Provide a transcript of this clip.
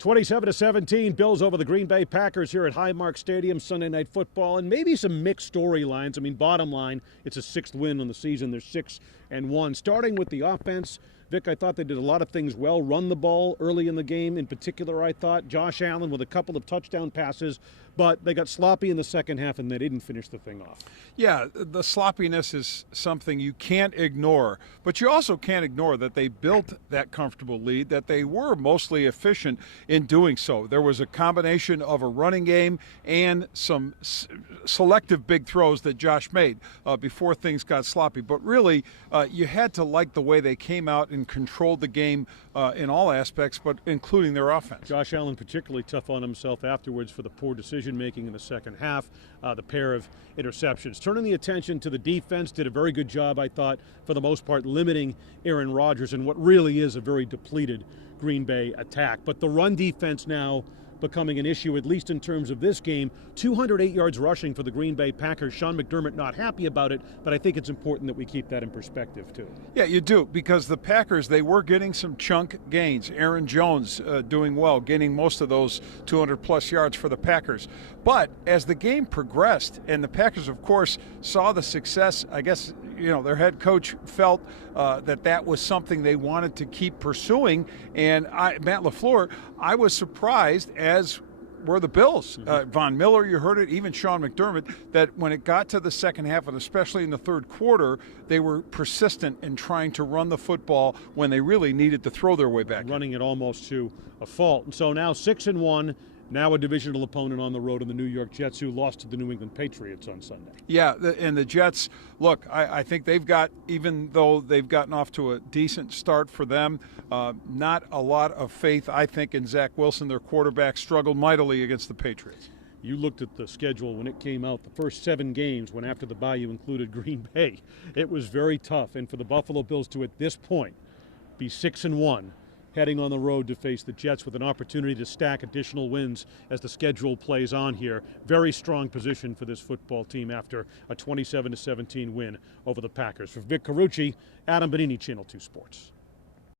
27-17, Bills over the Green Bay Packers here at Highmark Stadium, Sunday Night Football, and maybe some mixed storylines. I mean, bottom line, it's a sixth win on the season. They're 6-1. Starting with the offense, Vic, I thought they did a lot of things well. Run the ball early in the game. In particular, I thought Josh Allen with a couple of touchdown passes, but they got sloppy in the second half and they didn't finish the thing off. Yeah, the sloppiness is something you can't ignore, but you also can't ignore that they built that comfortable lead, that they were mostly efficient in doing so. There was a combination of a running game and some selective big throws that Josh made before things got sloppy. But really, you had to like the way they came out and controlled the game in all aspects, but including their offense. Josh Allen particularly tough on himself afterwards for the poor decision-making in the second half, the pair of interceptions. Turning the attention to the defense, did a very good job, I thought, for the most part, limiting Aaron Rodgers in what really is a very depleted Green Bay attack. But the run defense now becoming an issue, at least in terms of this game. 208 yards rushing for the Green Bay Packers. Sean McDermott not happy about it, but I think it's important that we keep that in perspective too. Yeah, you do, because the Packers, they were getting some chunk gains. Aaron Jones doing well, gaining most of those 200-plus yards for the Packers. But as the game progressed, and the Packers, of course, saw the success, I guess, their head coach felt that was something they wanted to keep pursuing. And Matt LaFleur, I was surprised, as were the Bills. Von Miller, you heard it, even Sean McDermott, that when it got to the second half, and especially in the third quarter, they were persistent in trying to run the football when they really needed to throw their way back. Running it almost to a fault. And so now 6-1. Now a divisional opponent on the road in the New York Jets, who lost to the New England Patriots on Sunday. Yeah, and the Jets, look, I think they've got, even though they've gotten off to a decent start for them, not a lot of faith, I think, in Zach Wilson. Their quarterback struggled mightily against the Patriots. You looked at the schedule when it came out, the first 7 games, when after the bye you included Green Bay. It was very tough, and for the Buffalo Bills to, at this point, be 6-1, heading on the road to face the Jets with an opportunity to stack additional wins as the schedule plays on here. Very strong position for this football team after a 27-17 win over the Packers. For Vic Carucci, Adam Benigni, Channel 2 Sports.